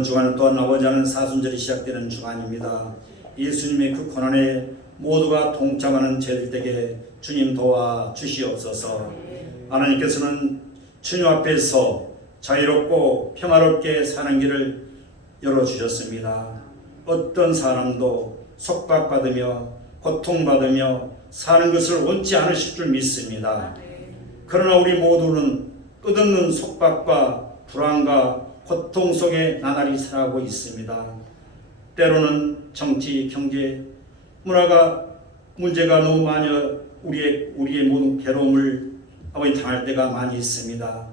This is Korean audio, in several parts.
주간은 또한 아버지 하는 사순절이 시작되는 주간입니다. 예수님의 그 고난에 모두가 동참하는 저희들에게 주님 도와 주시옵소서. 하나님께서는 주님 앞에서 자유롭고 평화롭게 사는 길을 열어주셨습니다. 어떤 사람도 속박받으며 고통받으며 사는 것을 원치 않으실 줄 믿습니다. 그러나 우리 모두는 끝없는 속박과 불안과 고통 속에 나날이 살아가고 있습니다. 때로는 정치, 경제, 문화가 문제가 너무 많이 우리의 모든 괴로움을 당할 때가 많이 있습니다.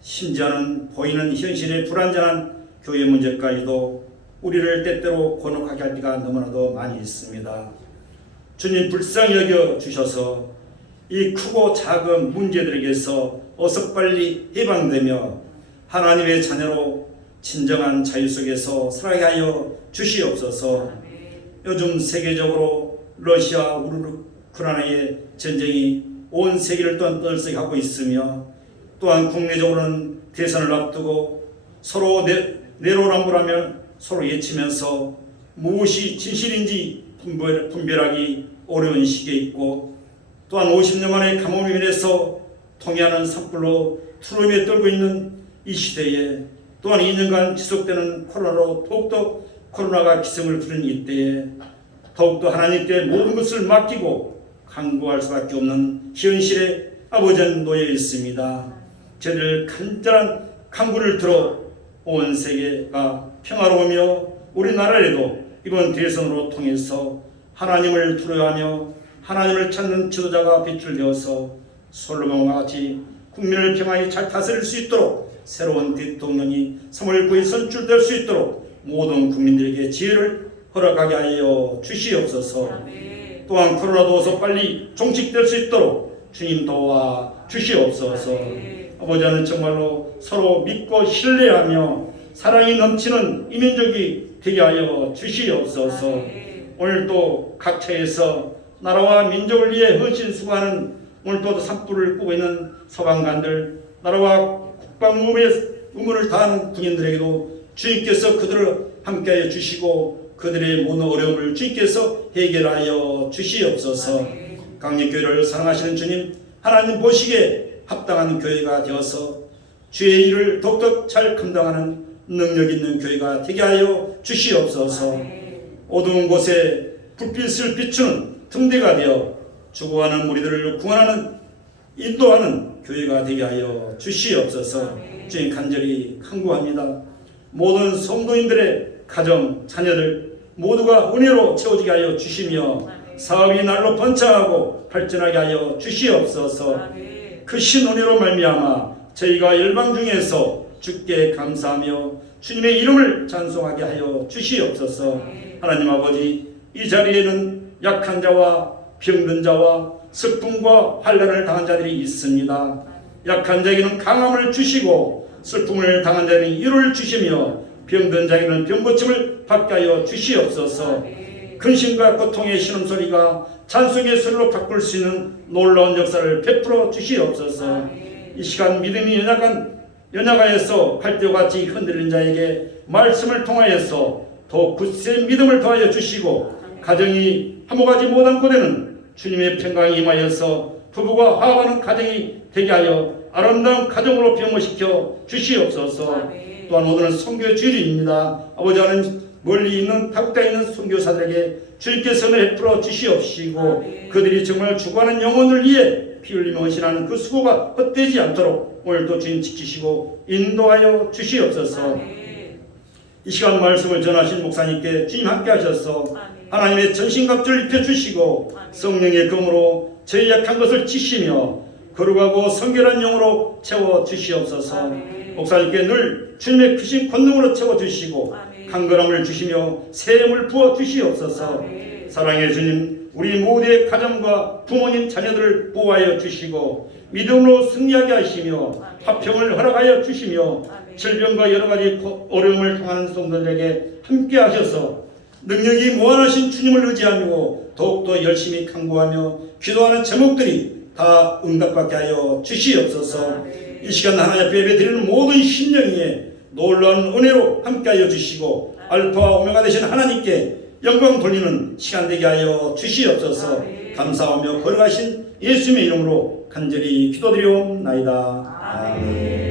심지어는 보이는 현실의 불안정한 교회 문제까지도 우리를 때때로 곤혹하게 할 때가 너무나도 많이 있습니다. 주님 불쌍히 여겨 주셔서 이 크고 작은 문제들에게서 어서 빨리 해방되며 하나님의 자녀로 진정한 자유 속에서 살아가게 하여 주시옵소서. 요즘 세계적으로 러시아 우크라이나의 전쟁이 온 세계를 또한 떠들썩하게 하고 있으며, 또한 국내적으로는 대선을 앞두고 서로 내로남불하며 서로 예치면서 무엇이 진실인지 분별하기 어려운 시기에 있고, 또한 50년 만에 가뭄으로 인해서 통해하는 산불로 투름에 떨고 있는 이 시대에, 또한 2년간 지속되는 코로나로 더욱더 코로나가 기승을 부리는 이때에 더욱더 하나님께 모든 것을 맡기고 간구할 수밖에 없는 현실에 아버지는 놓여 있습니다. 저희들 간절한 간구를 들어 온 세계가 평화로우며 우리나라에도 이번 대선으로 통해서 하나님을 두려워하며 하나님을 찾는 지도자가 배출되어서 솔로몬과 같이 국민을 평화히 잘 다스릴 수 있도록 새로운 대통령이 3월 9일 선출될 수 있도록 모든 국민들에게 지혜를 허락하게 하여 주시옵소서. 또한 코로나도 어서 빨리 종식될 수 있도록 주님 도와 주시옵소서. 아버지는 정말로 서로 믿고 신뢰하며 사랑이 넘치는 이민족이 되게 하여 주시옵소서. 오늘도 각처에서 나라와 민족을 위해 헌신수고하는 오늘도 산불을 끄고 있는 소방관들, 나라와 국방부의 의무를 다하는 군인들에게도 주님께서 그들을 함께하여 주시고 그들의 모든 어려움을 주님께서 해결하여 주시옵소서. 강력교회를 사랑하시는 주님, 하나님 보시기에 합당한 교회가 되어서 주의 일을 더욱더 잘 감당하는 능력 있는 교회가 되게 하여 주시옵소서. 어두운 곳에 불빛을 비추는 등대가 되어 죽어가는 무리들을 구원하는 인도하는 교회가 되게 하여 주시옵소서. 주님 간절히 간구합니다. 모든 성도인들의 가정, 자녀들 모두가 은혜로 채워지게 하여 주시며 사업이 날로 번창하고 발전하게 하여 주시옵소서. 그 신은혜로 말미암아 저희가 열방 중에서 주께 감사하며 주님의 이름을 찬송하게 하여 주시옵소서. 하나님 아버지, 이 자리에는 약한 자와 병든 자와 슬픔과 환난을 당한 자들이 있습니다. 약한 자에게는 강함을 주시고 슬픔을 당한 자에게는 위로를 주시며 병든 자에게는 병고침을 받게 하여 주시옵소서. 근심과 고통의 신음소리가 찬송의 소리로 바꿀 수 있는 놀라운 역사를 베풀어 주시옵소서. 이 시간 믿음이 연약하여서 갈대와 같이 흔들린 자에게 말씀을 통하여서 더욱 굳세 믿음을 더하여 주시고, 가정이 화목하지 못한 곳에는 주님의 평강이 임하여서 부부가 화합하는 가정이 되게 하여 아름다운 가정으로 변모시켜 주시옵소서. 또한 오늘은 선교 주일입니다. 아버지 하나님, 멀리 있는 타국에 있는 선교사들에게 주님께서 베풀어 주시옵시고 그들이 정말 죽어가는 영혼을 위해 피 흘리며 헌신하는 그 수고가 헛되지 않도록 오늘도 주님 지키시고 인도하여 주시옵소서. 이 시간 말씀을 전하신 목사님께 주님 함께 하셔서 하나님의 전신갑주를 입혀주시고 성령의 검으로 저희 약한 것을 치시며 거룩하고 성결한 영으로 채워주시옵소서. 목사님께 늘 주님의 크신 권능으로 채워주시고 강건함을 주시며 세움을 부어주시옵소서. 사랑의 주님, 우리 모두의 가정과 부모님 자녀들을 보호하여 주시고 믿음으로 승리하게 하시며 화평을 허락하여 주시며 질병과 여러가지 어려움을 당하는 성도들에게 함께 하셔서 능력이 무한하신 주님을 의지하며 더욱더 열심히 간구하며 기도하는 제목들이 다 응답받게 하여 주시옵소서. 이 시간 하나님 앞에 예배드리는 모든 심령에 놀라운 은혜로 함께하여 주시고 알파와 오메가 되신 하나님께 영광 돌리는 시간 되게 하여 주시옵소서. 감사하며 걸어가신 예수님의 이름으로 간절히 기도드리옵나이다. 아멘.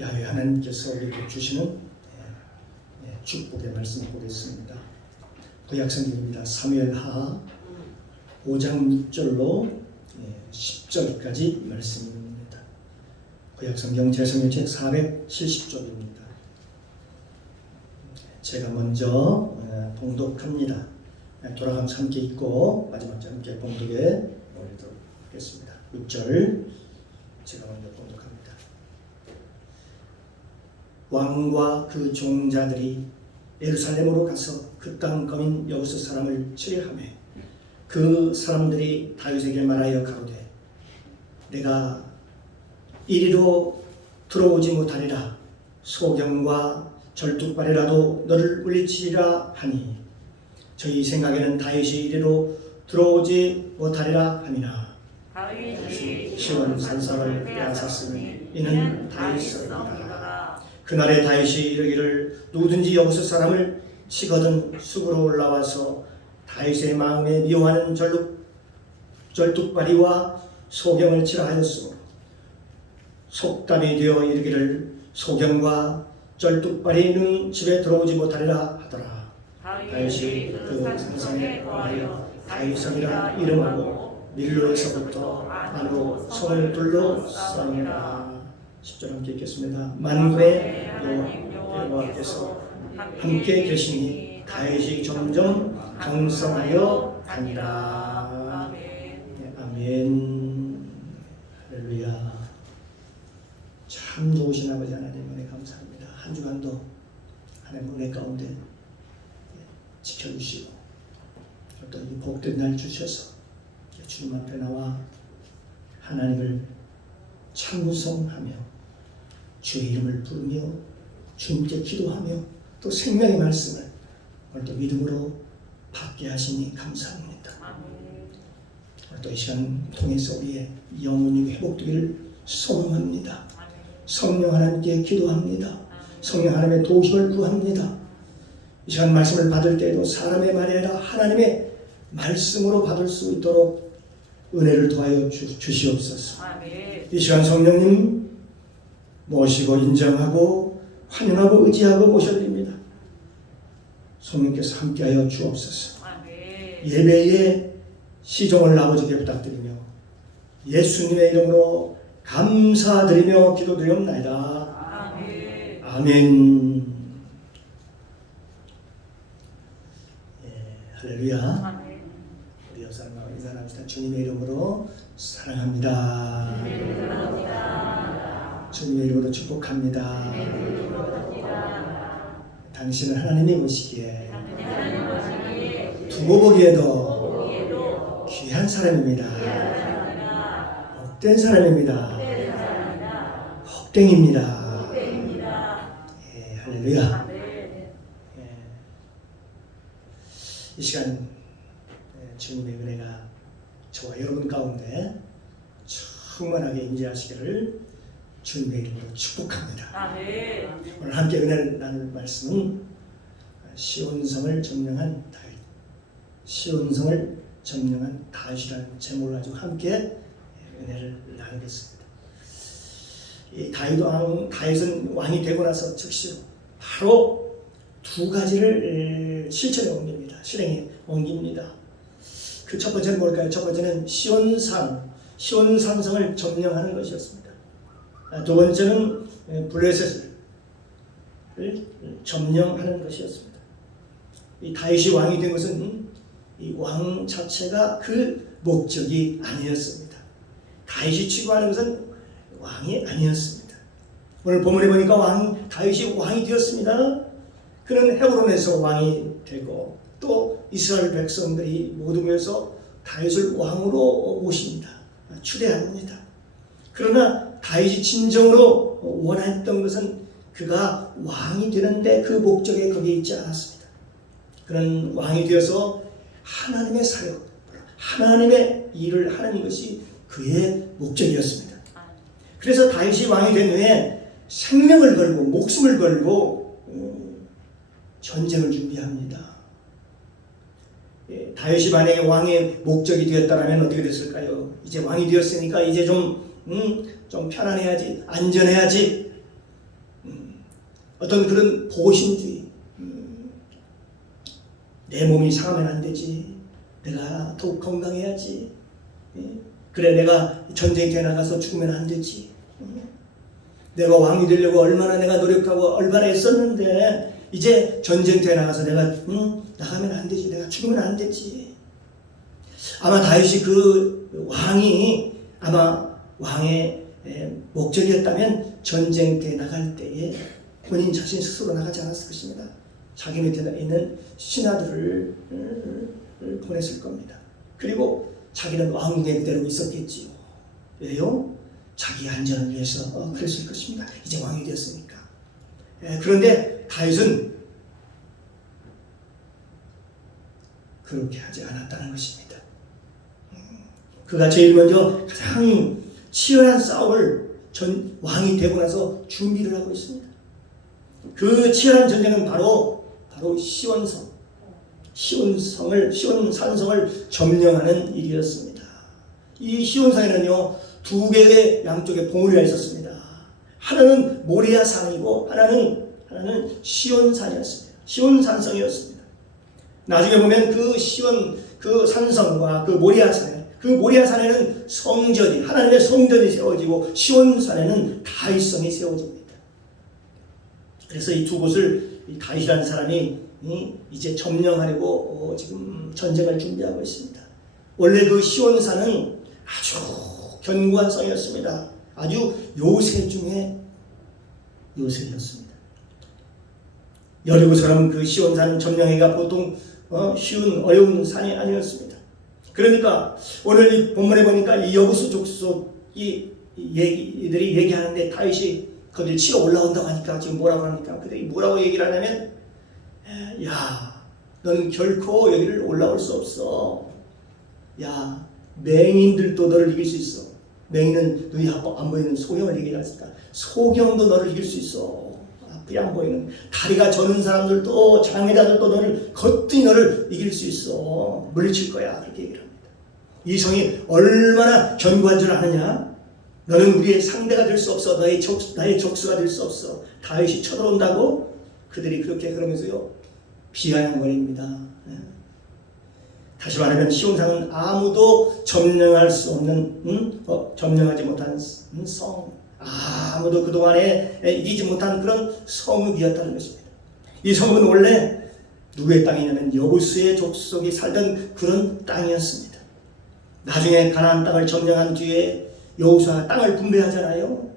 야훼 하나님께서 우리에게 주시는 축복의 말씀을 보겠습니다. 구약성경입니다. 사무엘하 5장 6절로 10절까지 말씀입니다. 구약성경 제성경책 470쪽입니다. 제가 먼저 봉독합니다. 돌아가면서 함께 읽고 마지막 절 함께 봉독에 올리도록 하겠습니다. 6절 제가 먼저 봉독합니다. 왕과 그 종자들이 예루살렘으로 가서 그 땅 거민 여부스 사람을 치하며 그 사람들이 다윗에게 말하여 가로되 내가 이리로 들어오지 못하리라. 소경과 절뚝발이라도 너를 물리치리라 하니 저희 생각에는 다윗이 이리로 들어오지 못하리라 함이나 시온 산성을 빼앗았으니 이는 다윗이니라. 그날에 다윗이 이르기를 누구든지 여부스 사람을 치거든 숲으로 올라와서 다윗의 마음에 미워하는 절뚝발이와 소경을 치라 하였으므로 속담이 되어 이르기를 소경과 절뚝발이는 집에 들어오지 못하리라 하더라. 다윗이 그 산성에 거하여 다윗성이라 이름하고 밀로에서부터 안으로 성을 둘러싸니라. 10절 함께 읽겠습니다. 만군의 여호와께서 함께 계시니 다윗이 점점 강성하여 가니라. 아멘. 할렐루야. 참 좋으신 아버지 하나님 은혜 감사합니다. 한 주간도 하나님 은혜 가운데 지켜주시고 또 이 복된 날 주셔서 주님 앞에 나와 하나님을 찬송하며 주의 이름을 부르며 주님께 기도하며 또 생명의 말씀을 오늘 또 믿음으로 받게 하시니 감사합니다. 오늘 또 이 시간 통해서 우리의 영혼이 회복되기를 소망합니다. 성령 하나님께 기도합니다. 성령 하나님의 도심을 구합니다. 이 시간 말씀을 받을 때에도 사람의 말이 아니라 하나님의 말씀으로 받을 수 있도록 은혜를 더하여 주시옵소서. 이 시간 성령님 모시고 인정하고 환영하고 의지하고 모셔드립니다. 성령께서 함께하여 주옵소서. 예배의 시종을 아버지께 부탁드리며 예수님의 이름으로 감사드리며 기도드리옵나이다. 아멘. 할렐루야. 우리 옆사람과 인사합시다. 주님의 이름으로 사랑합니다. 주님의 이름으로 축복합니다. 당신은 하나님이 보시기에 두고 보기에도 귀한 사람입니다. 복된 사람입니다. 복댕입니다. 할렐루야. 이 시간 주님의 은혜가 저와 여러분 가운데 충만하게 임재하시기를 주님의 이름으로 축복합니다. 오늘 함께 은혜를 나눌 말씀은 시온성을 점령한 다윗, 시온성을 점령한 다윗이라는 제목을 가지고 함께 은혜를 나누겠습니다. 이 다윗은 왕이 되고 나서 즉시 바로 두 가지를 실천에 옮깁니다. 실행에 옮깁니다. 그 첫 번째는 뭘까요? 첫 번째는 시온산성을 점령하는 것이었습니다. 두 번째는 블레셋을 점령하는 것이었습니다. 이 다윗이 왕이 된 것은 이 왕 자체가 그 목적이 아니었습니다. 다윗이 추구하는 것은 왕이 아니었습니다. 오늘 본문에 보니까 다윗이 왕이 되었습니다. 그는 헤브론에서 왕이 되고 또 이스라엘 백성들이 모두 모여서 다윗을 왕으로 모십니다. 추대합니다. 그러나 다윗이 진정으로 원했던 것은 그가 왕이 되는데 그 목적에 거기에 있지 않았습니다. 그는 왕이 되어서 하나님의 사역, 하나님의 일을 하는 것이 그의 목적이었습니다. 그래서 다윗이 왕이 된 후에 생명을 걸고 목숨을 걸고 전쟁을 준비합니다. 다윗이 만약에 왕의 목적이 되었다면 어떻게 됐을까요? 이제 왕이 되었으니까 이제 좀 편안해야지, 안전해야지, 어떤 그런 보신주의, 내 몸이 상하면 안 되지, 내가 더욱 건강해야지, 그래 내가 전쟁터에 나가서 죽으면 안 되지, 내가 왕이 되려고 얼마나 내가 노력하고 얼마나 애썼는데 이제 전쟁터에 나가서 내가 나가면 안 되지, 내가 죽으면 안 되지. 아마 다윗이 그 왕이 아마 왕의 목적이었다면 전쟁터에 나갈 때에 본인 자신 스스로 나가지 않았을 것입니다. 자기 밑에 있는 신하들을 보냈을 겁니다. 그리고 자기는 왕궁에 그대로 있었겠지요. 왜요? 자기 안전을 위해서 그랬을 것입니다. 이제 왕이 되었으니까. 그런데 다윗은 그렇게 하지 않았다는 것입니다. 그가 제일 먼저 가장 치열한 싸움을 왕이 되고 나서 준비를 하고 있습니다. 그 치열한 전쟁은 바로 시온산성을 점령하는 일이었습니다. 이 시온산에는요 두 개의 양쪽에 봉우리가 있었습니다. 하나는 모리아 산이고 하나는 시온산이었습니다. 시온산성이었습니다. 나중에 보면 그 산성과 그 모리아 산에는 성전이 하나님의 성전이 세워지고 시온산에는 다윗성이 세워집니다. 그래서 이 두 곳을 다윗이라는 사람이 이제 점령하려고 지금 전쟁을 준비하고 있습니다. 원래 그 시온산은 아주 견고한 성이었습니다. 아주 요새 중에 요새였습니다. 여리고처럼 그 시온산 점령하기가 보통 쉬운 어려운 산이 아니었습니다. 그러니까 오늘 이 본문에 보니까 이 여부수 족속이 이들이 얘기하는데 다윗이 거기를 치러 올라온다고 하니까 지금 뭐라고 합니까? 그들이 뭐라고 얘기를 하냐면 야, 넌 결코 여기를 올라올 수 없어. 야, 맹인들도 너를 이길 수 있어. 맹인은 눈이 안 보이는 소경을 이기지 않습니까? 소경도 너를 이길 수 있어. 앞이 안 보이는 다리가 저는 사람들도 장애자들도 너를 이길 수 있어. 물리칠 거야. 그렇게 얘기를 합니다. 이 성이 얼마나 견고한 줄 아느냐? 너는 우리의 상대가 될 수 없어. 나의 적수가 될 수 없어. 다윗이 쳐들어온다고 그들이 그렇게 그러면서요 비아냥거립니다. 다시 말하면 시온산은 아무도 점령할 수 없는 점령하지 못한 성, 아무도 그동안에 이기지 못한 그런 성읍이었다는 것입니다. 이 성읍은 원래 누구의 땅이냐면 여부수의 족속이 살던 그런 땅이었습니다. 나중에 가나안 땅을 점령한 뒤에 여호수아가 땅을 분배하잖아요.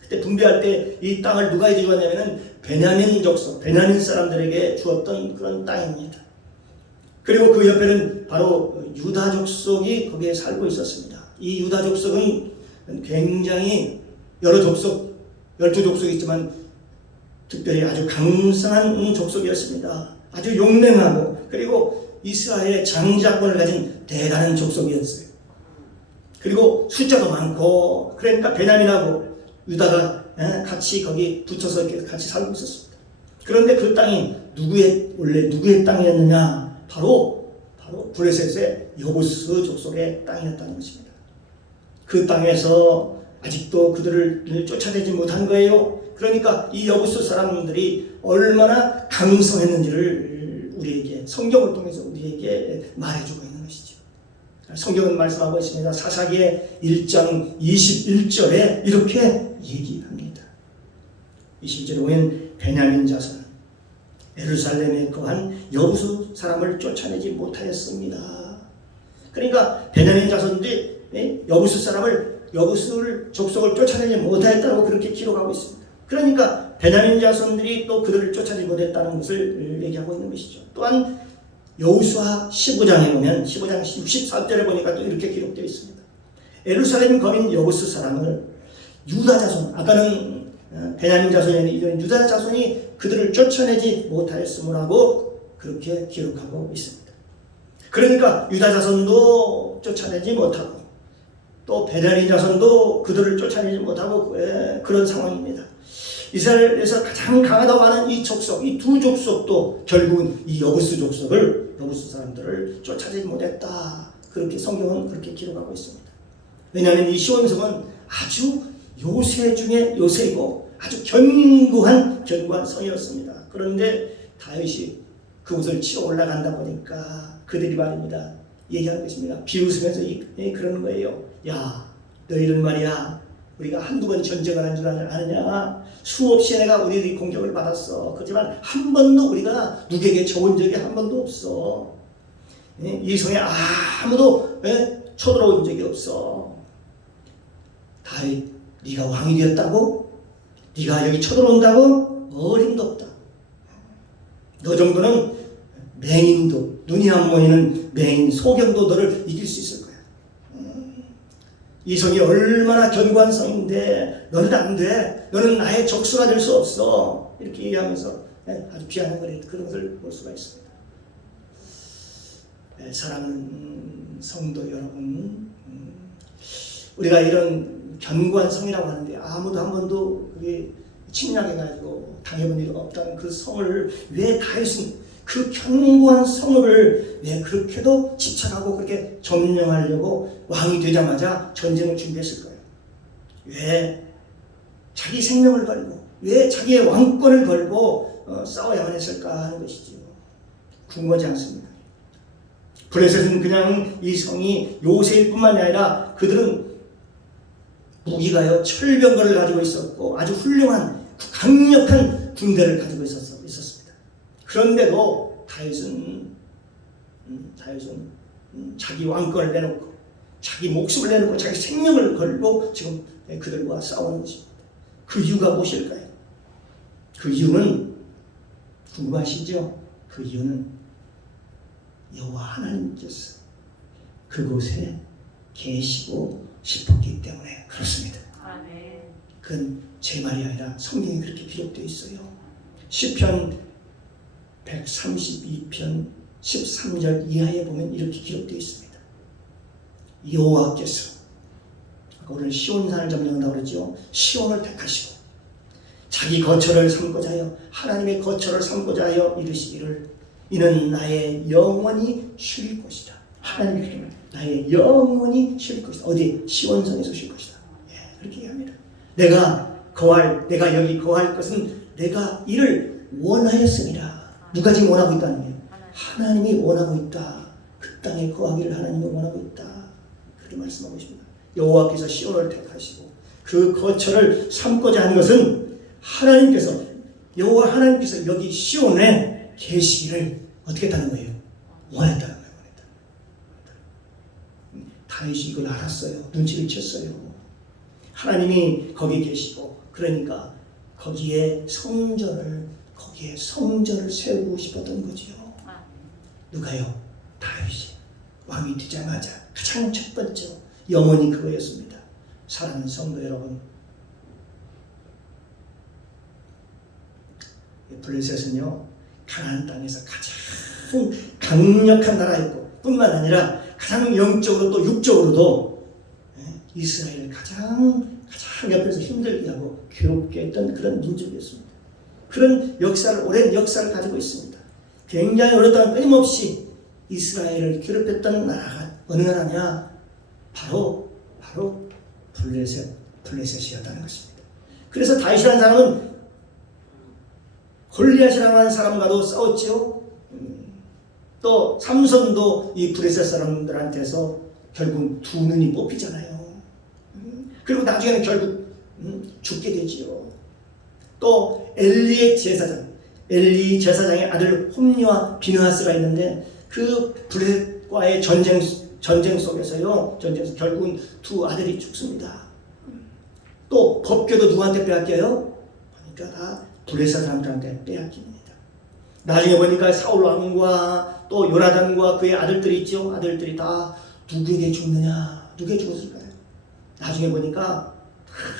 그때 분배할 때 이 땅을 누가 주었냐면은 베냐민 족속, 베냐민 사람들에게 주었던 그런 땅입니다. 그리고 그 옆에는 바로 유다 족속이 거기에 살고 있었습니다. 이 유다 족속은 굉장히 여러 족속, 12족속이 있지만 특별히 아주 강성한 족속이었습니다. 아주 용맹하고 그리고 이스라엘의 장자권을 가진 대단한 족속이었어요. 그리고 숫자도 많고 그러니까 베냐민하고 유다가 같이 거기 붙여서 이렇게 같이 살고 있었습니다. 그런데 그 땅이 원래 누구의 땅이었느냐? 바로 블레셋의 여부스 족속의 땅이었다는 것입니다. 그 땅에서 아직도 그들을 쫓아내지 못한 거예요. 그러니까 이 여부스 사람들이 얼마나 강성했는지를 우리에게 성경을 통해서 우리에게 말해주고 있는 것이죠. 성경은 말씀하고 있습니다. 사사기의 1장 21절에 이렇게 얘기합니다. 21절에 보면 베냐민 자손 예루살렘에 거한 여부수 사람을 쫓아내지 못하였습니다. 그러니까 베냐민 자손들이 여부수 족속을 쫓아내지 못하였다고 그렇게 기록하고 있습니다. 그러니까 베냐민 자손들이 또 그들을 쫓아내지 못했다는 것을 얘기하고 있는 것이죠. 또한 여호수아 15장에 보면 15장 64절에 보니까 또 이렇게 기록되어 있습니다. 예루살렘 거민 여부스 사람을 유다 자손, 아까는 베냐민 자손이 유다 자손이 그들을 쫓아내지 못하였으므라고 그렇게 기록하고 있습니다. 그러니까 유다 자손도 쫓아내지 못하고 또 베냐민 자손도 그들을 쫓아내지 못하고 그런 상황입니다. 이스라엘에서 가장 강하다고 하는 이 족속, 이 두 족속도 결국은 이 여부스 족속을, 여부스 사람들을 쫓아내지 못했다. 그렇게 성경은 그렇게 기록하고 있습니다. 왜냐하면 이 시온성은 아주 요새 중에 요새이고 아주 견고한 성이었습니다. 그런데 다윗이 그곳을 치러 올라간다 보니까 그들이 말입니다. 얘기하는 것입니다. 비웃으면서 그러는 거예요. 야, 너희는 말이야, 우리가 한두 번 전쟁을 한 줄 아느냐? 수없이 내가 우리들이 공격을 받았어. 그렇지만 한 번도 우리가 누구에게 져온 적이 한 번도 없어. 이 성에 아무도 쳐들어온 적이 없어. 다윗, 네가 왕이 되었다고? 네가 여기 쳐들어온다고? 어림도 없다. 너 정도는 맹인도, 눈이 안 보이는 맹인, 소경도 너를 이길 수 있을 거야. 이 성이 얼마나 견고한 성인데 너는 안 돼. 너는 나의 적수가 될 수 없어. 이렇게 얘기하면서 아주 비아냥거리는 그런 것을 볼 수가 있습니다. 사랑하는 성도 여러분, 우리가 이런 견고한 성이라고 하는데 아무도 한 번도 그게 침략해가지고 당해본 일이 없다는 그 성을 왜 다윗은 그 견고한 성을 왜 그렇게도 집착하고 그렇게 점령하려고 왕이 되자마자 전쟁을 준비했을 거예요. 왜 자기 생명을 걸고 왜 자기의 왕권을 걸고 싸워야만 했을까 하는 것이지요. 궁금하지 않습니까? 블레셋은 그냥 이 성이 요새일 뿐만이 아니라 그들은 무기가요 철병거를 가지고 있었고 아주 훌륭한 강력한 군대를 가지고 있었습니다. 그런데도 다윗은 자기 왕권을 내놓고 자기 목숨을 내놓고 자기 생명을 걸고 지금 그들과 싸우는 것입니다. 그 이유가 무엇일까요? 그 이유는 궁금하시죠? 그 이유는 여호와 하나님께서 그곳에 계시고 싶었기 때문에 그렇습니다. 그건 제 말이 아니라 성경에 그렇게 기록되어 있어요. 시편 132편 13절 이하에 보면 이렇게 기록되어 있습니다. 여호와께서 오늘 시온산을 점령한다고 그러죠. 시온을 택하시고 자기 거처를 삼고자 하여 하나님의 거처를 삼고자 하여 이르시기를 이는 나의 영원히 쉴 곳이다. 하나님이 그렇게 말합니다. 나의 영원히 쉴 것이다. 어디? 시온성에서 쉴 것이다. 그렇게 얘기합니다. 내가 여기 거할 것은 내가 이를 원하였습니다. 누가 지금 원하고 있다는 거예요? 하나님이 원하고 있다. 그 땅에 거하기를 하나님이 원하고 있다. 그렇게 말씀하고 있습니다. 여호와께서 시온을 택하시고 그 거처를 삼고자 하는 것은 여호와 하나님께서 여기 시온에 계시기를 어떻게 했다는 거예요? 원했다는 거예요. 다윗이 이걸 알았어요. 눈치를 챘어요. 하나님이 거기 계시고 그러니까 거기에 성전을 세우고 싶었던 거지요. 누가요? 다윗이 왕이 되자마자 가장 첫 번째 염원이 그거였습니다. 사랑하는 성도 여러분, 블레셋은요 가나안 땅에서 가장 강력한 나라였고 뿐만 아니라 가장 영적으로 또 육적으로도 이스라엘을 가장 옆에서 힘들게 하고 괴롭게 했던 그런 민족이었습니다. 그런 오랜 역사를 가지고 있습니다. 굉장히 오랫동안 끊임없이 이스라엘을 괴롭혔던 나라가 어느 나라냐? 바로 블레셋이었다는 것입니다. 그래서 다윗이라는 사람은 골리앗이라고 하는 사람과도 싸웠지요. 또 삼손도 이 블레셋 사람들한테서 결국 두 눈이 뽑히잖아요. 그리고 나중에는 결국 죽게 되지요. 또 엘리 제사장의 아들 홈리와 비느하스가 있는데 그 블레셋과의 전쟁 속에서요. 결국은 두 아들이 죽습니다. 또 법궤도 누구한테 빼앗겨요? 그러니까 다 블레셋 사람들한테 빼앗깁니다. 나중에 보니까 사울 왕과 또 요나단과 그의 아들들이 있죠. 아들들이 다 누구에게 죽느냐? 누구에게 죽었을까요? 나중에 보니까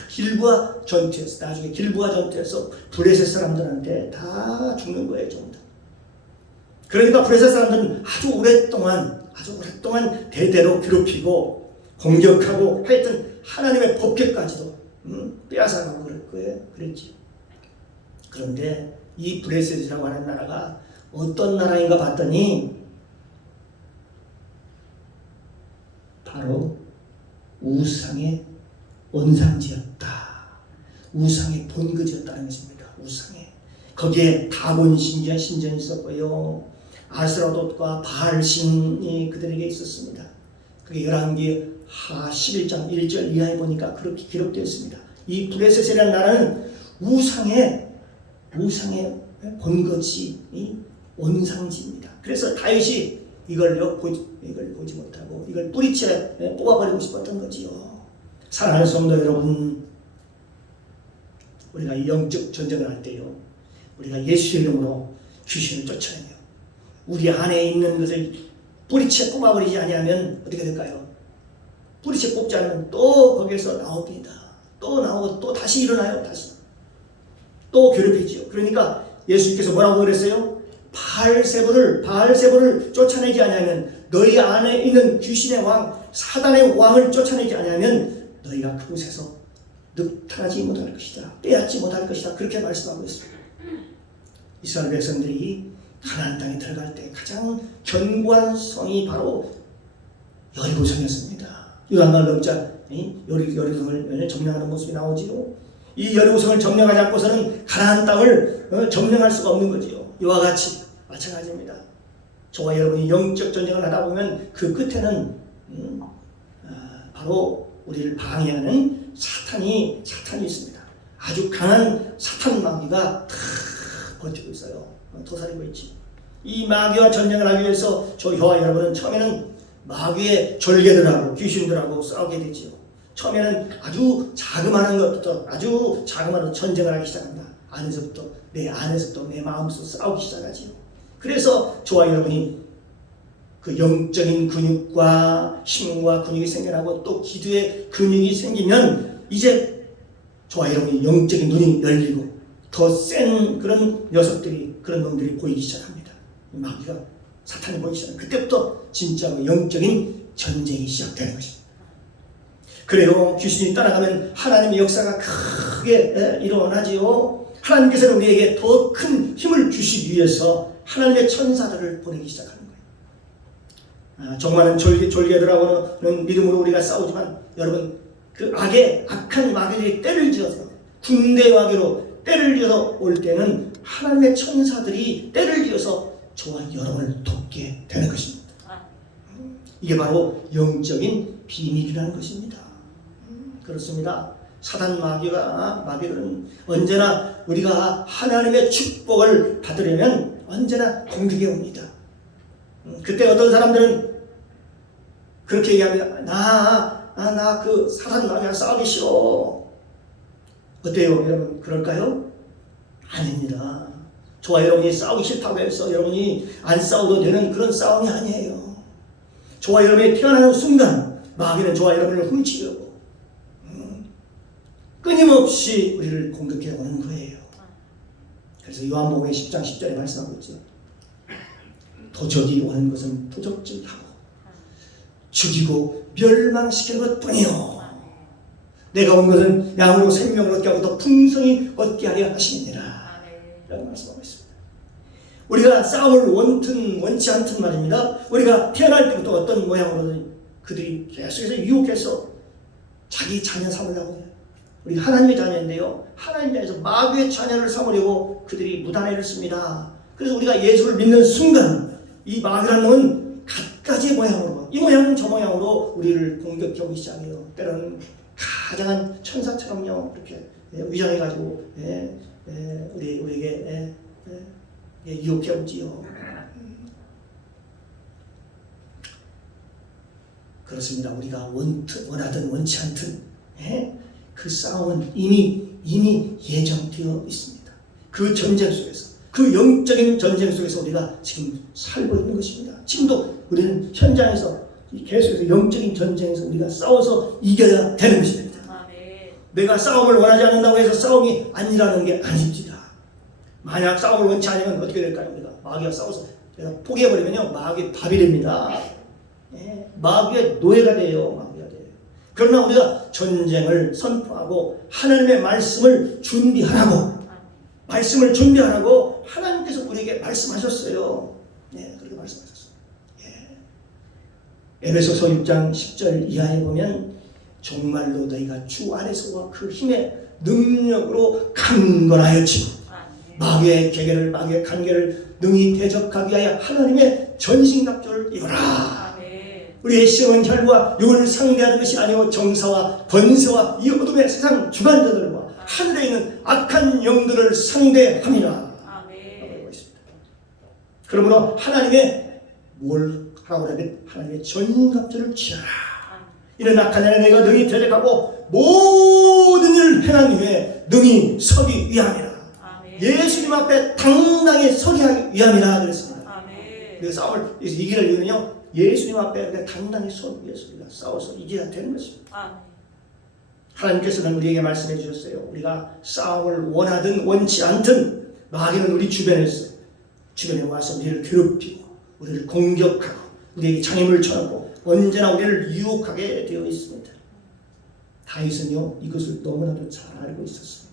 길보아 전투에서, 나중에 길보아 전투에서 브레셋 사람들한테 다 죽는 거예요. 전부 다. 그러니까 브레셋 사람들은 아주 오랫동안 대대로 괴롭히고 공격하고 하여튼 하나님의 법궤까지도 빼앗아가고 그럴 거예요. 그랬지. 그런데 이 브레셋이라고 하는 나라가 어떤 나라인가 봤더니 바로 우상의 원상지였다. 우상의 본거지였다는 것입니다. 우상의. 거기에 다곤 신전이 있었고요. 아스라돗과 바알신이 그들에게 있었습니다. 그게 열왕기 하 11장 1절 이하에 보니까 그렇게 기록되어 있습니다. 이 브레셋이라는 나라는 우상의 본거지, 원상지입니다. 그래서 다윗이 이걸 보지 못하고 이걸 뿌리채 뽑아버리고 싶었던 거지요. 사랑하는 성도 여러분, 우리가 영적 전쟁을 할 때요, 우리가 예수의 이름으로 귀신을 쫓아내며 우리 안에 있는 것을 뿌리채 뽑아버리지 아니하면 어떻게 될까요? 뿌리채 뽑지 않으면 또 거기에서 나옵니다. 또 나오고 또 다시 일어나요. 다시 또 괴롭히지요. 그러니까 예수님께서 뭐라고 그랬어요? 바알세불을 쫓아내지 아니하면, 너희 안에 있는 귀신의 왕 사단의 왕을 쫓아내지 아니하면 너희가 그곳에서 늑탈하지 못할 것이다. 빼앗지 못할 것이다. 그렇게 말씀하고 있습니다. 이스라엘 백성들이 가나안 땅에 들어갈 때 가장 견고한 성이 바로 여리고성이었습니다. 요단강을 넘자 여리고성을 점령하는 모습이 나오지요. 이 여리고성을 점령하지 않고서는 가나안 땅을 점령할 수가 없는 거지요. 이와 같이 마찬가지입니다. 저와 여러분이 영적 전쟁을 하다 보면 그 끝에는 바로 우리를 방해하는 사탄이 있습니다. 아주 강한 사탄 마귀가 다 버티고 있어요. 도사리고 있지. 이 마귀와 전쟁을 하기 위해서 저와 여러분은 처음에는 마귀의 졸개들하고 귀신들하고 싸우게 되지요. 처음에는 아주 자그마한 것부터 아주 자그마한 전쟁을 하기 시작합니다. 내 안에서부터 내 마음속으로 싸우기 시작하지요. 그래서 저와 여러분이 그 영적인 근육과 힘과 근육이 생겨나고 또 기도의 근육이 생기면 이제 저와 여러분이 영적인 눈이 열리고 더 센 그런 녀석들이, 그런 놈들이 보이기 시작합니다. 마귀가, 사탄이 보이기 시작합니다. 그때부터 진짜로 영적인 전쟁이 시작되는 것입니다. 그래요. 귀신이 따라가면 하나님의 역사가 크게 일어나지요. 하나님께서는 우리에게 더 큰 힘을 주시기 위해서 하나님의 천사들을 보내기 시작하는 거예요. 정말은 졸개들하고는 믿음으로 우리가 싸우지만, 여러분, 그 악한 마귀들이 때를 지어서, 군대 마귀로 때를 지어서 올 때는 하나님의 천사들이 때를 지어서 저와 여러분을 돕게 되는 것입니다. 이게 바로 영적인 비밀이라는 것입니다. 그렇습니다. 사단 마귀들은 언제나 우리가 하나님의 축복을 받으려면 언제나 공격해 옵니다. 그때 어떤 사람들은 그렇게 얘기합니다. 나 그 사단 마귀랑 싸우기 싫어. 어때요, 여러분? 그럴까요? 아닙니다. 저와 여러분이 싸우기 싫다고 해서 여러분이 안 싸워도 되는 그런 싸움이 아니에요. 저와 여러분이 태어나는 순간 마귀는 저와 여러분을 훔치려고 끊임없이 우리를 공격해 오는 거예요. 그래서 요한복음 10장 10절에 말씀하고 있죠. 도적이 오는 것은 도적질하고 죽이고 멸망시키는 것뿐이요, 내가 온 것은 양으로 생명을 얻게 하고 더 풍성히 얻게 하려 하심이니라 라고 말씀하고 있습니다. 우리가 싸움을 원치 않든 말입니다. 우리가 태어날 때부터 어떤 모양으로 그들이 계속해서 유혹해서 자기 자녀 삼으려고 해요. 우리 하나님의 자녀인데요, 하나님의 자녀에서 마귀의 자녀를 삼으려고 그들이 무단회를 씁니다. 그래서 우리가 예수를 믿는 순간 이 마귀라는 놈은 갖가지 모양으로, 이 모양 저 모양으로 우리를 공격해 오기 시작해요. 때로는 가장한 천사처럼요, 이렇게 위장해가지고 우리에게 유혹해 오지요. 그렇습니다. 우리가 원하든 원치 않든 그 싸움은 이미 예정되어 있습니다. 그 전쟁 속에서 그 영적인 전쟁 속에서 우리가 지금 살고 있는 것입니다. 지금도 우리는 현장에서 계속해서 영적인 전쟁에서 우리가 싸워서 이겨야 되는 것입니다. 내가 싸움을 원하지 않는다고 해서 싸움이 아니라는 게 아닙니다. 만약 싸움을 원치 않으면 어떻게 될까요? 우리가 마귀와 싸워서 내가 포기해버리면요, 마귀의 밥이 됩니다. 예, 마귀의 노예가 돼요. 마귀가 돼요. 그러나 우리가 전쟁을 선포하고 하나님의 말씀을 준비하라고, 말씀을 준비하라고 하나님께서 우리에게 말씀하셨어요. 네, 그렇게 말씀하셨어요. 예. 에베소서 6장 10절 이하에 보면 정말로 너희가 주 안에서와 그 힘의 능력으로 강건하였지, 마귀의 계계를, 마귀의 간계를 능히 대적하기 위하여 하나님의 전신갑주를 입어라. 우리의 시험은 혈과 육을 상대하는 것이 아니오 정사와 권세와 이 어둠의 세상 주관자들과 하늘에 있는 악한 영들을 상대함이라. 그러므로 하나님의 뭘 하라고 하면 하나님의 전신갑주를 취하라. 이런 악한 자는 내가 능히 대적하고 모든 일을 행한 후에 능히 서기 위함이라. 예수님 앞에 당당히 서기 위함이라 그랬습니다. 그 싸움을 이기는 이유는요, 예수님 앞에 당당히 서기 위해서 우리가 싸워서 이겨야 되는 것입니다. 하나님께서는 우리에게 말씀해 주셨어요. 우리가 싸움을 원하든 원치 않든 마귀는 우리 주변에 와서 우리를 괴롭히고 우리를 공격하고 우리에게 장애물을 쳐놓고 언제나 우리를 유혹하게 되어 있습니다. 다윗은요, 이것을 너무나도 잘 알고 있었습니다.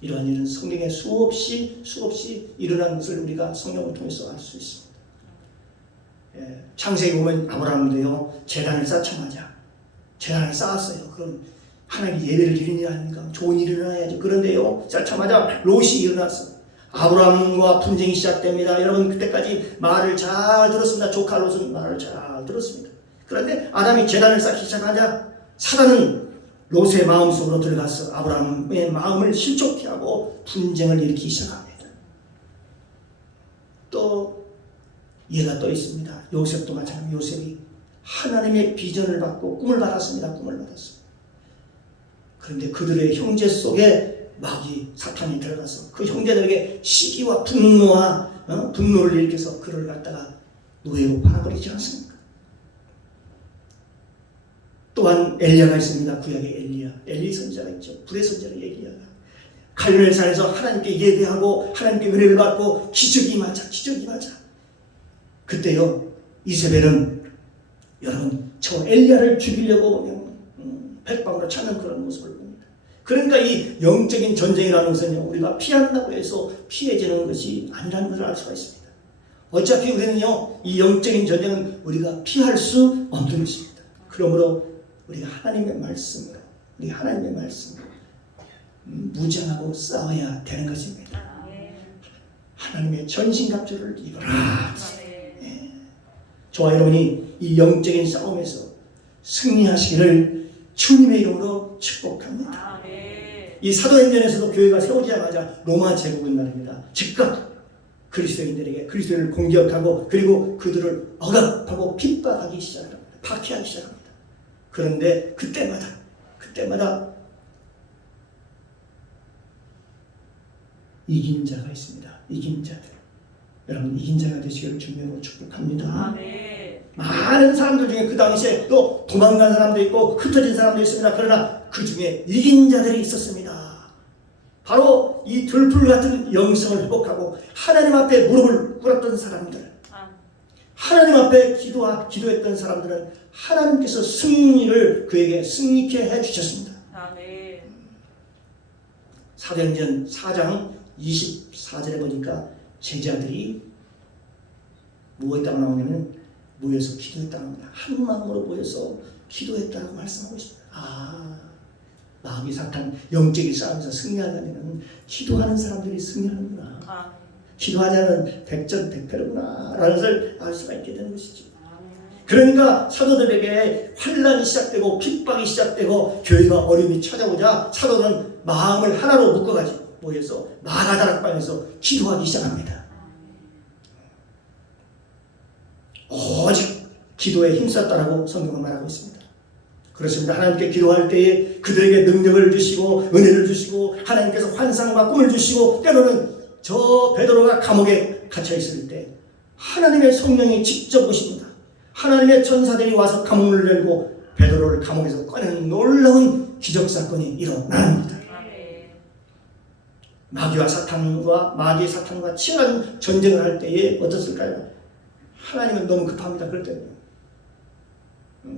이러한 일은 성경에 수없이 일어난 것을 우리가 성경을 통해서 알 수 있습니다. 예, 창세기 보면 아브라함도요, 제단을 쌓자마자 제단을 쌓았어요. 그럼 하나님 예배를 드리는 일 아닙니까? 좋은 일이 일어나야죠. 그런데요, 쌓자마자 롯이 일어났어. 아브라함과 분쟁이 시작됩니다. 여러분 그때까지 말을 잘 들었습니다. 조카 롯은 말을 잘 들었습니다. 그런데 아담이 제단을 쌓기 시작하자 사단은 롯의 마음속으로 들어가서 아브라함의 마음을 실족케 하고 분쟁을 일으키기 시작합니다. 또 예가 또 있습니다. 요셉도 마찬가지. 요셉이 하나님의 비전을 받고 꿈을 받았습니다. 꿈을 받았습니다. 그런데 그들의 형제 속에 마귀 사탄이 들어가서 그 형제들에게 시기와 분노를 일으켜서 그를 갖다가 노예로 팔아버리지 않습니까? 또한 엘리야가 있습니다. 구약의 엘리 선지자가 있죠. 불의 선지자 엘리야가 갈멜 산에서 하나님께 예배하고 하나님께 은혜를 받고 기적이 맞아. 그때요, 이세벨은 여러분 저 엘리야를 죽이려고 백방으로 찾는 그런 모습을 봅니다. 그러니까 이 영적인 전쟁이라는 것은요, 우리가 피한다고 해서 피해지는 것이 아니라는 것을 알 수가 있습니다. 어차피 우리는요, 이 영적인 전쟁은 우리가 피할 수 없는 것입니다. 그러므로 우리가 하나님의 말씀으로 무장하고 싸워야 되는 것입니다. 하나님의 전신갑주를 입어라. 예. 저와 여러분이 이 영적인 싸움에서 승리하시기를 주님의 이름으로 축복합니다. 이 사도행전에서도 교회가 세워지자마자 로마 제국은 말입니다. 즉각 그리스도인들에게 그리스도를 공격하고 그리고 그들을 억압하고 핍박하기 시작합니다. 박해하기 시작합니다. 그런데 그때마다 이긴 자가 있습니다. 이긴 자들. 여러분 이긴 자가 되시기를 주님으로 축복합니다. 많은 사람들 중에 그 당시에 또 도망간 사람도 있고 흩어진 사람도 있습니다. 그러나 그 중에 이긴 자들이 있었습니다. 바로 이 들풀 같은 영성을 회복하고 하나님 앞에 무릎을 꿇었던 사람들, 하나님 앞에 기도했던 사람들은 하나님께서 승리를 그에게 승리케 해주셨습니다. 사도행전 4장 24절에 보니까 제자들이 뭐했다고 나오냐면 모여서 기도했다고 합니다. 한 마음으로 모여서 기도했다고 말씀하고 있습니다. 마귀 사탄 영적인 싸움에서 승리하려면 기도하는 사람들이 승리하는구나. 기도하자는 백전백패로구나 라는 것을 알 수가 있게 되는 것이죠. 그러니까 사도들에게 환난이 시작되고 핍박이 시작되고 교회가 어려움이 찾아오자 사도들은 마음을 하나로 묶어가지고 모여서 마가다락방에서 기도하기 시작합니다. 오직 기도에 힘썼다라고 성경은 말하고 있습니다. 그렇습니다. 하나님께 기도할 때에 그들에게 능력을 주시고 은혜를 주시고 하나님께서 환상과 꿈을 주시고 때로는 저 베드로가 감옥에 갇혀 있을 때 하나님의 성령이 직접 오십니다. 하나님의 천사들이 와서 감옥문을 열고 베드로를 감옥에서 꺼내는 놀라운 기적 사건이 일어납니다. 마귀 사탄과 치열한 전쟁을 할 때에 어떻을까요? 하나님은 너무 급합니다. 그럴 때는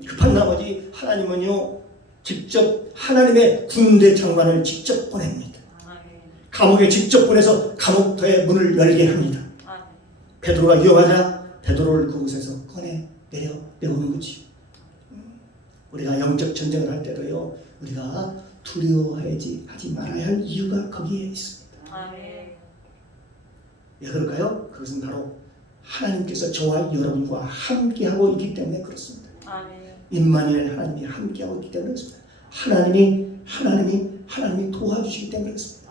급한 나머지 하나님은요 직접 하나님의 군대 장관을 직접 보냅니다. 감옥에 직접 보내서 감옥터의 문을 열게 합니다. 베드로가 위험하자 베드로를 그곳에서 꺼내 내오는 거지. 우리가 영적 전쟁을 할 때도요 우리가 두려워하지 말아야 할 이유가 거기에 있습니다. 왜 그럴까요? 그것은 바로 하나님께서 저와 여러분과 함께하고 있기 때문에 그렇습니다. 임마누엘 하나님이 함께하고 있기 때문에 그렇습니다. 하나님이 도와주시기 때문에 그렇습니다.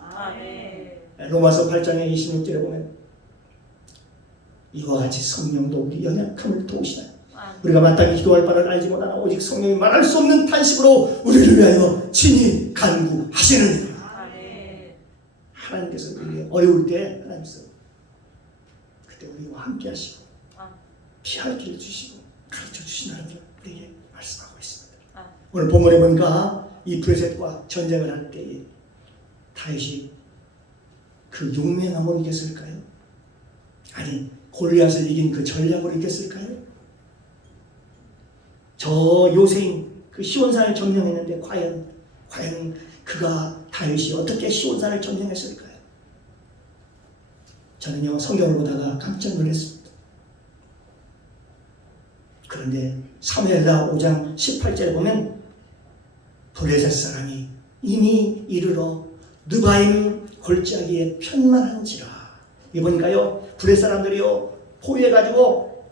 로마서 8장의 26절에 보면 이와 같이 성령도 우리 연약함을 도우시나요? 우리가 마땅히 기도할 바를 알지 못하나 오직 성령이 말할 수 없는 탄식으로 우리를 위하여 친히 간구하시느니라. 하나님께서 우리에게 어려울 때 하나님께서 그때 우리와 함께 하시고 피할 길을 주시고 가르쳐 주신다는 걸 우리에게 말씀하고 있습니다. 오늘 본문에 보니까 이 브레셋과 전쟁을 할 때에 다윗이 그 용맹함으로 이겼을까요? 아니 골리앗을 이긴 그 전략으로 이겼을까요? 저 요새인 그 시온산을 점령했는데 과연 그가 다윗이 어떻게 시온산을 점령했을까요? 저는요 성경을 보다가 깜짝 놀랐습니다. 그런데 사무엘하 5장 18절에 보면 블레셋 사람이 이미 이르러 느바임 골짜기에 편만한지라. 이 보니까요 블레셋 사람들이요 포위해가지고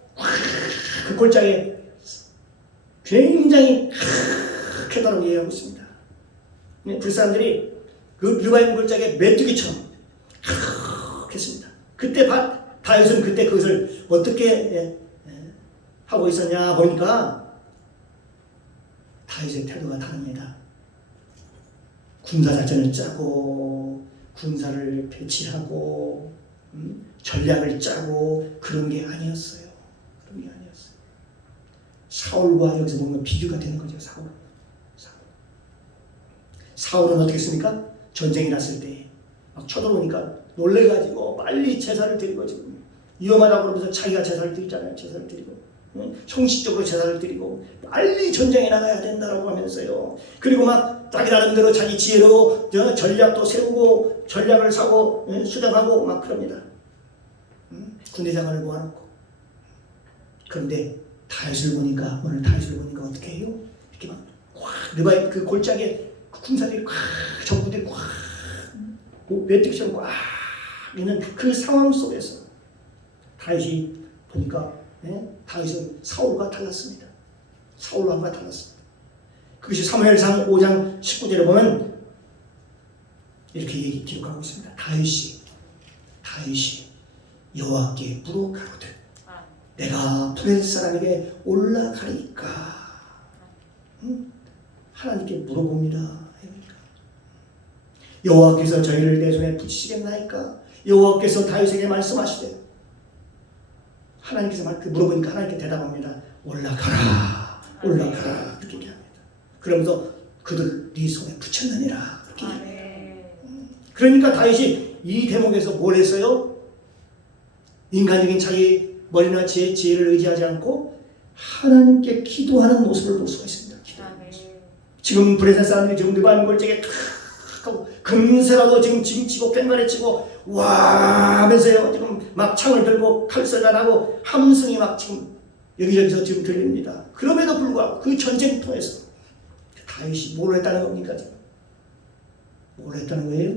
그 골짜기에 굉장히 크다고 이해하고 있습니다. 블레셋 사람들이 그 느바임 골짜기에 메뚜기처럼 했습니다. 그때 다윗은 그때 그것을 어떻게 하고 있었냐 보니까 다윗의 태도가 다릅니다. 군사 작전을 짜고 군사를 배치하고 전략을 짜고 그런 게 아니었어요. 사울과 여기서 보면 비교가 되는 거죠. 사울은 어떻게 했습니까? 전쟁이 났을 때 막 쳐들어오니까 놀래가지고 빨리 제사를 드리고 지금 위험하다고 그러면서 자기가 제사를 드리잖아요. 제사를 드리고 형식적으로 제사를 드리고 빨리 전쟁에 나가야 된다고 하면서요. 그리고 막 자기 나름대로 자기 지혜로 전략도 세우고 전략을 사고 수정하고 막 그럽니다. 군대 장관을 모아놓고. 그런데 다윗을 보니까 오늘 다윗을 보니까 어떻게 해요? 이렇게 막 느바임 그 골짜기에 군사들이 적부들이 메뚜기처럼 있는 그 상황 속에서 다윗이 보니까 다윗은 사울과 달랐습니다. 사울과 달랐습니다. 그것이 사무엘상 5장 19절에 보면 이렇게 기록하고 있습니다. 다윗이 여호와께 물어 가로되 내가 블레셋 사람에게 올라가리까. 하나님께 물어봅니다. 여호와께서 저희를 내 손에 붙이시겠나이까? 여호와께서 다윗에게 말씀하시되 하나님께서 물어보니까 하나님께 대답합니다. 올라가라. 이렇게 얘기합니다. 그러면서 그들 네 손에 붙였느니라. 이렇게 얘기합니다. 그러니까 다윗이 이 대목에서 뭘 했어요? 인간적인 자기 머리나 지혜를 의지하지 않고 하나님께 기도하는 모습을 볼 수가 있습니다. 지금 브레셋 사람들이 지금 느바임 골짜기에 하고 금세라도 지금 치고 꽹과리 치고 와 하면서요 지금 막 창을 들고 칼설단하고 함성이 막 지금 여기저기서 지금 들립니다. 그럼에도 불구하고 그 전쟁터에서 다윗이 뭘 했다는 겁니까? 지금 뭘 했다는 거예요?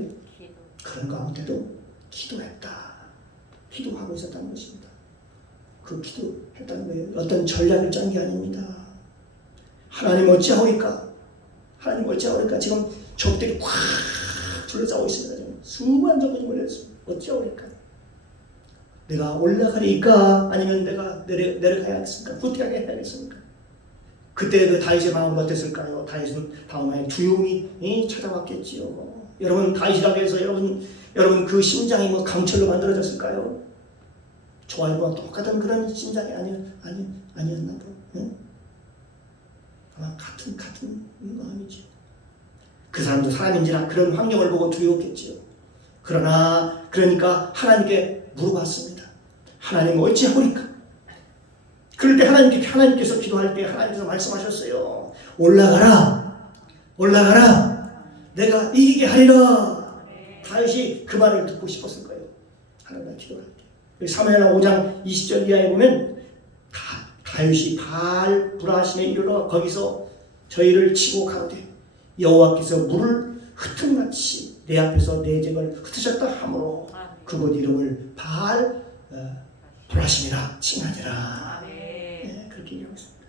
그런 가운데도 기도하고 있었다는 것입니다. 그 기도했다는 거예요. 어떤 전략을 짠 게 아닙니다. 하나님 어찌하오리까? 지금 적들이 꽉 둘러싸고 있습니다. 지금 수많은 적들이 몰려있습니다. 어찌하오리까? 내가 올라가리까? 아니면 내가 내려가야 하겠습니까? 후퇴하게 해야겠습니까? 그때 그 다윗의 마음은 어땠을까요? 다윗은 다음에 조용히 찾아왔겠지요. 여러분 다윗이라고 해서 여러분 그 심장이 뭐 강철로 만들어졌을까요? 저와 똑같은 그런 심장이 아니었나 봐. 응? 아마 같은 마음이죠. 그 사람도 사람인지라 그런 환경을 보고 두려웠겠지요. 그러니까 하나님께 물어봤습니다. 하나님 어찌하오리까? 그럴 때 하나님께서 기도할 때 하나님께서 말씀하셨어요. 올라가라. 내가 이기게 하리라. 다윗이 그 말을 듣고 싶었을 거예요. 하나님과 기도할 때. 사무엘하 5장 20절 이하에 보면 다윗이 바알 브라심에 이르러 거기서 저희를 치고 가로되 여호와께서 물을 흩음같이 내 앞에서 내 잭을 흩으셨다 하므로 그곳 이름을 바알 브라심이라 칭하니라. 네, 그렇게 얘기했습니다.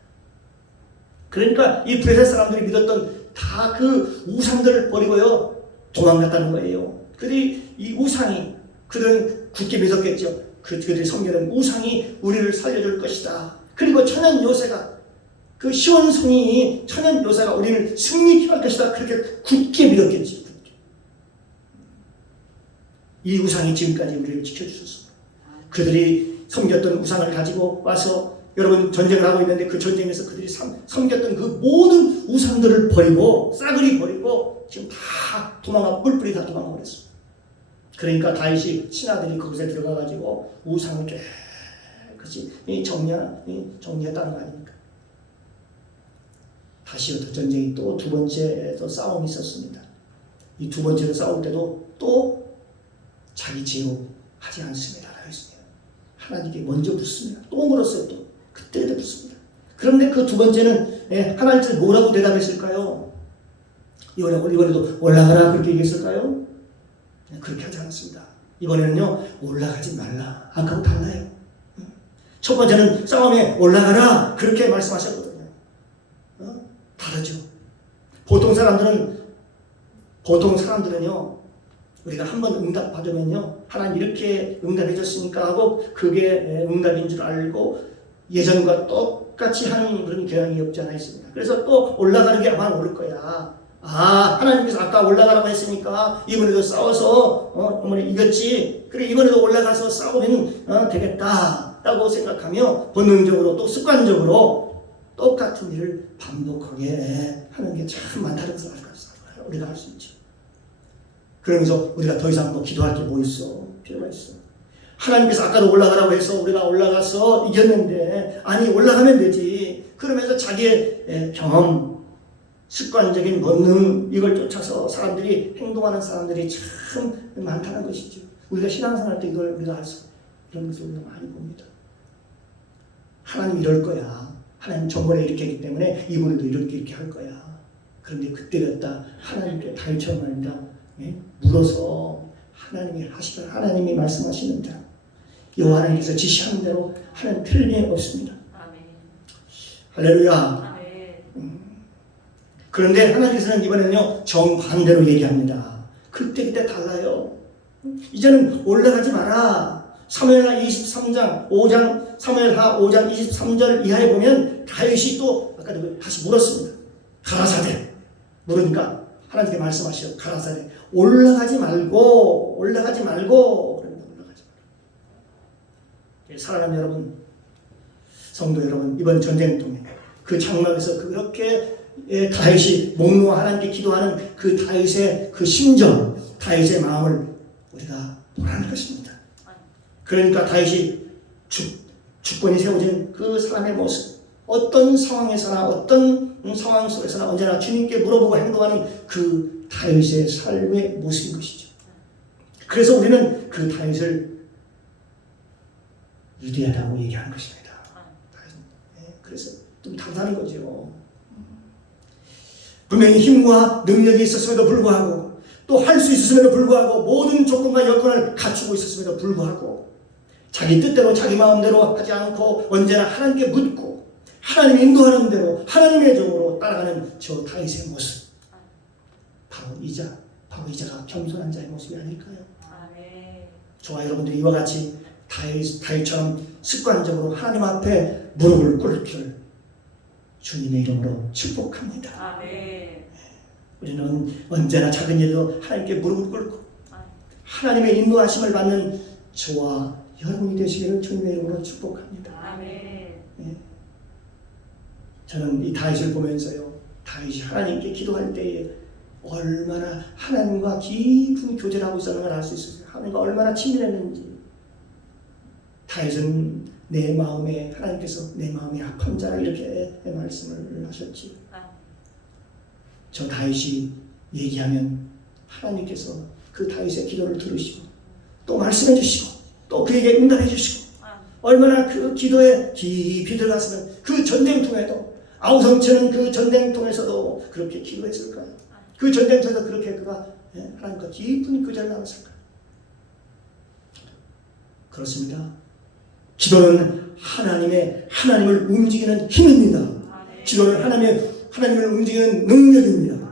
그러니까 이 블레셋 사람들이 믿었던 다 그 우상들을 버리고요 도망갔다는 거예요. 그들이 이 우상이 그들은 굳게 믿었겠죠. 그들이 섬기는 우상이 우리를 살려줄 것이다. 그리고 천연 요새가 그 시온성이 천연 요새가 우리를 승리케 할 것이다. 그렇게 굳게 믿었겠죠. 이 우상이 지금까지 우리를 지켜주셨습니다. 그들이 섬겼던 우상을 가지고 와서 여러분 전쟁을 하고 있는데 그 전쟁에서 그들이 섬겼던 그 모든 우상들을 버리고 싸그리 버리고 지금 다 뿔뿔이 다 도망가 버렸습니다. 그러니까 다윗이 신하들이 그곳에 들어가가지고 우상을 깨끗이 정리했다는 거 아닙니까? 다시 또 전쟁이 또 두 번째 또 싸움이 있었습니다. 이 두 번째로 싸울 때도 또 자기 제어하지 않습니다. 하나님께 먼저 묻습니다. 또 물었어요. 또 그때도 묻습니다. 그런데 그 두 번째는 하나님께서 뭐라고 대답했을까요? 이번에도 올라가라 그렇게 얘기했을까요? 그렇게 하지 않았습니다. 이번에는요 올라가지 말라. 아까하고 달라요. 첫 번째는 싸움에 올라가라 그렇게 말씀하셨거든요. 다르죠. 보통 사람들은요 우리가 한번 응답 받으면요 하나님 이렇게 응답해 줬으니까 하고 그게 응답인 줄 알고 예전과 똑같이 하는 그런 경향이 없지 않아 있습니다. 그래서 또 올라가는 게 아마 옳을 거야. 하나님께서 아까 올라가라고 했으니까 이번에도 싸워서 이번에 이겼지. 그래 이번에도 올라가서 싸우면 되겠다 라고 생각하며 본능적으로 또 습관적으로 똑같은 일을 반복하게 하는 게 참 많다는 것을 우리가 알 수 있죠. 그러면서 우리가 더 이상 뭐 기도할 게 뭐 있어? 필요가 있어. 하나님께서 아까도 올라가라고 해서 우리가 올라가서 이겼는데 아니 올라가면 되지. 그러면서 자기의 경험, 습관적인 본능 이걸 쫓아서 사람들이 행동하는 사람들이 참 많다는 것이죠. 우리가 신앙생활 때 이걸 우리가 알 수 이런 것을 우리가 많이 봅니다. 하나님 이럴 거야. 하나님 저번에 이렇게 했기 때문에 이번에도 이렇게 할 거야. 그런데 그때 됐다 하나님께 다윗처럼 말입니다. 물어서 하나님이 말씀하시는데 여호와 하나님께서 지시하는 대로 하는 틀림이 없습니다. 아멘. 할렐루야. 아멘. 그런데 하나님께서는 이번에는요 정반대로 얘기합니다. 그때 달라요. 이제는 올라가지 마라. 사무엘하 5장 23절 이하에 보면 다윗이 또 아까도 다시 물었습니다. 가라사대 물으니까 하나님께 말씀하시죠. 가라사대 올라가지 말고 올라가지 말고. 사랑하는 여러분, 성도 여러분, 이번 전쟁통에 그 장막에서 그렇게 다윗이 목놓아 하나님께 기도하는 그 다윗의 그 심정, 다윗의 마음을 우리가 보라는 것입니다. 그러니까 다윗이 주권이 세워진 그 사람의 모습, 어떤 상황에서나 어떤 상황 속에서나 언제나 주님께 물어보고 행동하는 그 다윗의 삶의 모습인 것이죠. 그래서 우리는 그 다윗을 위대하다고 얘기하는 것입니다. 그래서 좀 다르다는 거죠. 분명히 힘과 능력이 있었음에도 불구하고 또 할 수 있었음에도 불구하고 모든 조건과 여건을 갖추고 있었음에도 불구하고 자기 뜻대로 자기 마음대로 하지 않고 언제나 하나님께 묻고 하나님이 인도하는 대로 하나님의 종으로 따라가는 저 다윗의 모습, 바로 이자가 겸손한 자의 모습이 아닐까요? 저와 여러분들이 이와 같이 다윗처럼 습관적으로 하나님 앞에 무릎을 꿇기를 주님의 이름으로 축복합니다. 우리는 언제나 작은 일도 하나님께 무릎을 꿇고 하나님의 인도하심을 받는 저와 여러분이 되시기를 주님의 이름으로 축복합니다. 저는 이 다윗을 보면서요, 다윗이 하나님께 기도할 때에 얼마나 하나님과 깊은 교제를 하고 있었는 걸 알 수 있었어요. 하나님과 얼마나 친밀했는지. 다윗은 내 마음에, 하나님께서 내 마음이 악한 자라 이렇게 말씀을 하셨지. 저 다윗이 얘기하면 하나님께서 그 다윗의 기도를 들으시고 또 말씀해 주시고 또 그에게 응답해 주시고, 얼마나 그 기도에 깊이 들어갔으면 그 전쟁통에도, 아우성처는 그 전쟁통에서도 그렇게 기도했을까요? 그 전쟁터에서 그렇게 그가 하나님과 깊은 교제를 나눴을까요? 그렇습니다. 기도는 하나님을 움직이는 힘입니다. 기도는 하나님을 움직이는 능력입니다.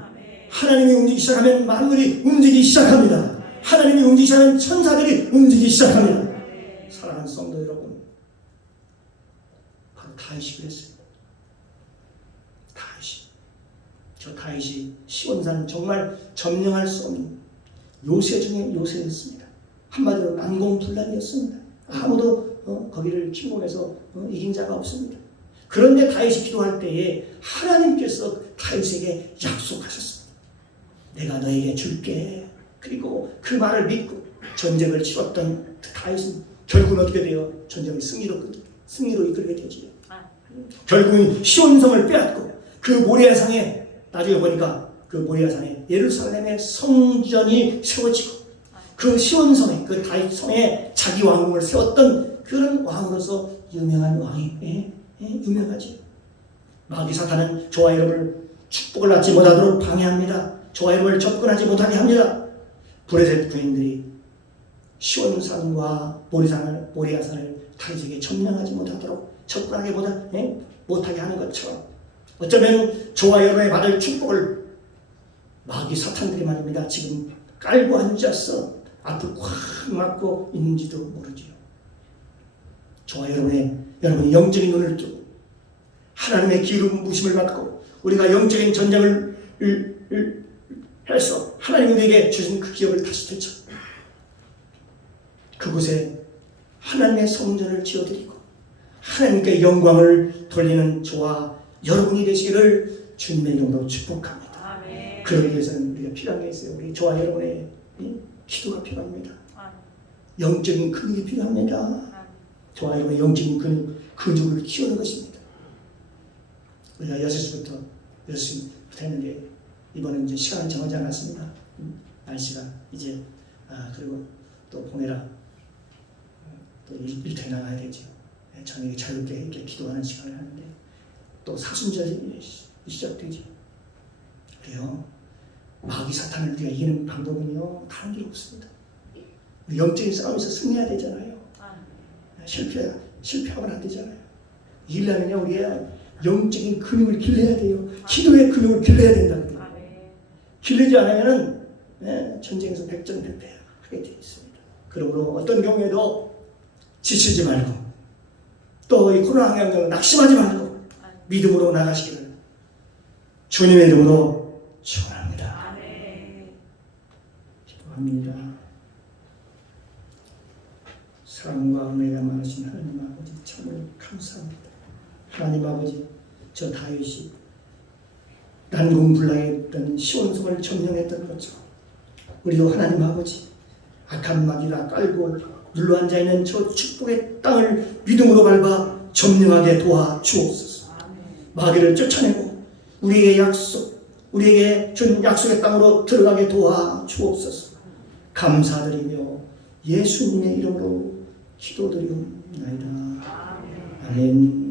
하나님이 움직이기 시작하면 만물이 움직이기 시작합니다. 하나님이 움직이기 시작하면 천사들이 움직이기 시작합니다. 사랑하는 성도 여러분, 바로 다윗이 그랬어요. 저 다윗이 시온산 정말 점령할 수 없는 요새 중에 요새였습니다. 한마디로 난공불락이었습니다. 아무도 거기를 침공해서 이긴 자가 없습니다. 그런데 다윗이 기도할 때에 하나님께서 다윗에게 약속하셨습니다. 내가 너에게 줄게. 그리고 그 말을 믿고 전쟁을 치렀던 다윗은 결국은 어떻게 돼요? 전쟁을 승리로 이끌게 되지요. 결국은 시온성을 빼앗고 그 모리아산에, 나중에 보니까 그 모리아산에 예루살렘의 성전이 세워지고 그 시온성에, 그 다윗 성에 자기 왕궁을 세웠던 그런 왕으로서 유명한 왕이 유명하지. 마귀 사탄은 저와 여러분을 축복을 받지 못하도록 방해합니다. 저와 여러분을 접근하지 못하게 합니다. 브레셋 부인들이 시온산과 모리아산을 다윗에게 점령하지 못하도록 접근하게 못하게 하는 것처럼, 어쩌면 저와 여러분이 받을 축복을 마귀 사탄들이 말입니다, 지금 깔고 앉아서 앞을 꽉 막고 있는지도 모르지요. 저와 여러분이 영적인 눈을 뜨고 하나님의 기름 부심을 받고 우리가 영적인 전쟁을 해서 하나님이 우리에게 주신 그 기업을 다시 되찾, 그곳에 하나님의 성전을 지어드리고 하나님께 영광을 돌리는 저와 여러분이 되시기를 주님의 이름으로 축복합니다. 아멘. 그러기 위해서는 우리가 필요한 게 있어요. 우리 저와 여러분의 기도가 필요합니다. 영적인 근육이 필요합니다. 저와 여러분의 영적인 근육을 키우는 것입니다. 우리가 6시부터 했는데 이번에 이제 시간을 정하지 않았습니다. 날씨가 이제 그리고 또 보내라 또 일터에 나가야 되죠. 저녁에 자유롭게 이렇게 기도하는 시간을 하는데 또 사순절이 시작되죠. 그래요. 마귀 사탄을 우리가 이기는 방법은요, 다른 게 없습니다. 우리 영적인 싸움에서 승리해야 되잖아요. 실패하면 안 되잖아요. 이기려면요, 우리가 영적인 근육을 길러야 돼요. 기도의 근육을 길러야 된다고요. 길르지 않으면 전쟁에서 백전백패하게 되어 있습니다. 그러므로 어떤 경우에도 지치지 말고 또 이 코로나 환경에서 낙심하지 말고 믿음으로 나가시기를 주님의 이름으로 축원합니다. 기도합니다. 사랑과 은혜가 많으신 하나님 아버지, 참으로 감사합니다. 하나님 아버지, 저 다윗이 난공불락했던 시온성을 점령했던 것처럼 우리도 하나님 아버지, 악한 마귀가 깔고 눌러앉아있는 저 축복의 땅을 믿음으로 밟아 점령하게 도와 주옵소서. 마귀를 쫓아내고 우리에게 준 약속의 땅으로 들어가게 도와 주옵소서. 감사드리며 예수님의 이름으로 기도드리옵나이다. 아멘.